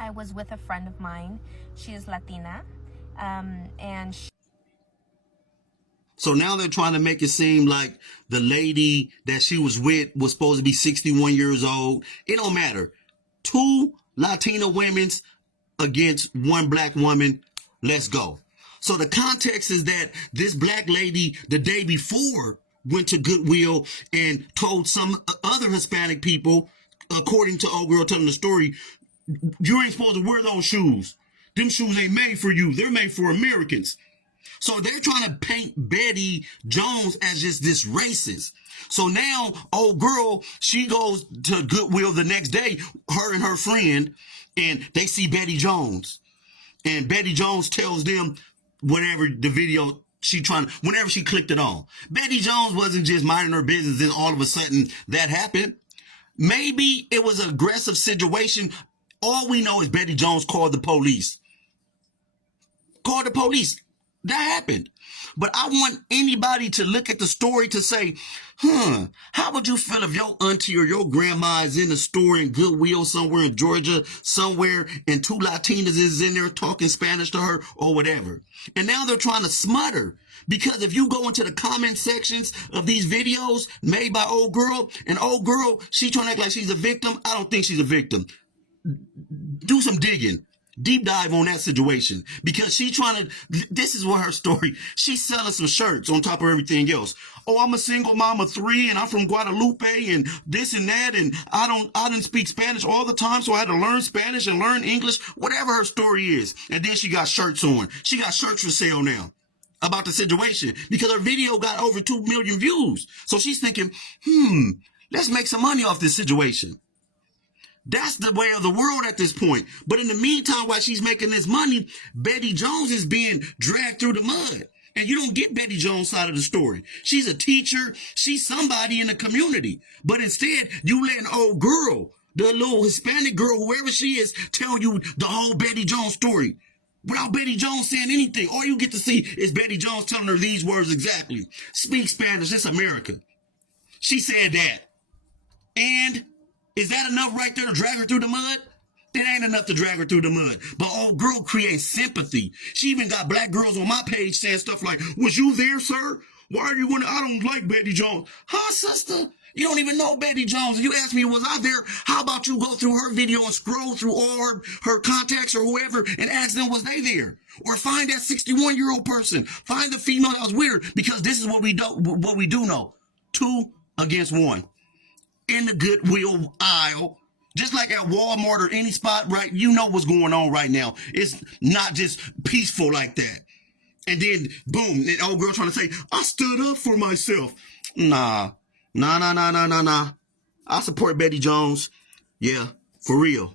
I was with a friend of mine. She is Latina, and so now they're trying to make it seem like the lady that she was with was supposed to be 61 years old. It don't matter. 2 Latina women's against 1 black woman. Let's go. So the context is that this black lady the day before went to Goodwill and told some other Hispanic people, according to old girl telling the story, you ain't supposed to wear those shoes. Them shoes ain't made for you. They're made for Americans. So they're trying to paint Betty Jones as just this racist. So now old girl, she goes to Goodwill the next day, her and her friend, and they see Betty Jones. And Betty Jones tells them whatever the video whenever she clicked it on. Betty Jones wasn't just minding her business, then all of a sudden that happened. Maybe it was an aggressive situation. All we know is Betty Jones called the police. Called the police. That happened. But I want anybody to look at the story to say, how would you feel if your auntie or your grandma is in the store in Goodwill somewhere in Georgia, somewhere, and 2 Latinas is in there talking Spanish to her or whatever. And now they're trying to smother. Because if you go into the comment sections of these videos made by old girl, and old girl, she trying to act like she's a victim. I don't think she's a victim. Do some digging. Deep dive on that situation, because she trying to, this is what her story, she's selling some shirts on top of everything else. Oh, I'm a single mom of 3 and I'm from Guadalupe and this and that, and I didn't speak Spanish all the time, so I had to learn Spanish and learn English, whatever her story is. And then she got shirts on. She got shirts for sale now about the situation because her video got over 2 million views. So she's thinking, let's make some money off this situation. That's the way of the world at this point. But in the meantime, while she's making this money, Betty Jones is being dragged through the mud. And you don't get Betty Jones' side of the story. She's a teacher. She's somebody in the community. But instead, you let an old girl, the little Hispanic girl, whoever she is, tell you the whole Betty Jones story. Without Betty Jones saying anything. All you get to see is Betty Jones telling her these words exactly. Speak Spanish. It's America. She said that. And is that enough right there to drag her through the mud? It ain't enough to drag her through the mud. But old girl creates sympathy. She even got black girls on my page saying stuff like, was you there, sir? Why are you I don't like Betty Jones. Huh, sister? You don't even know Betty Jones. You asked me, was I there? How about you go through her video and scroll through all her contacts or whoever and ask them, was they there? Or find that 61-year-old person. Find the female that was weird, because this is what we do know. 2 against 1. In the Goodwill aisle, just like at Walmart or any spot, right? You know what's going on right now. It's not just peaceful like that. And then, boom, that old girl trying to say, I stood up for myself. Nah. I support Betty Jones. Yeah, for real.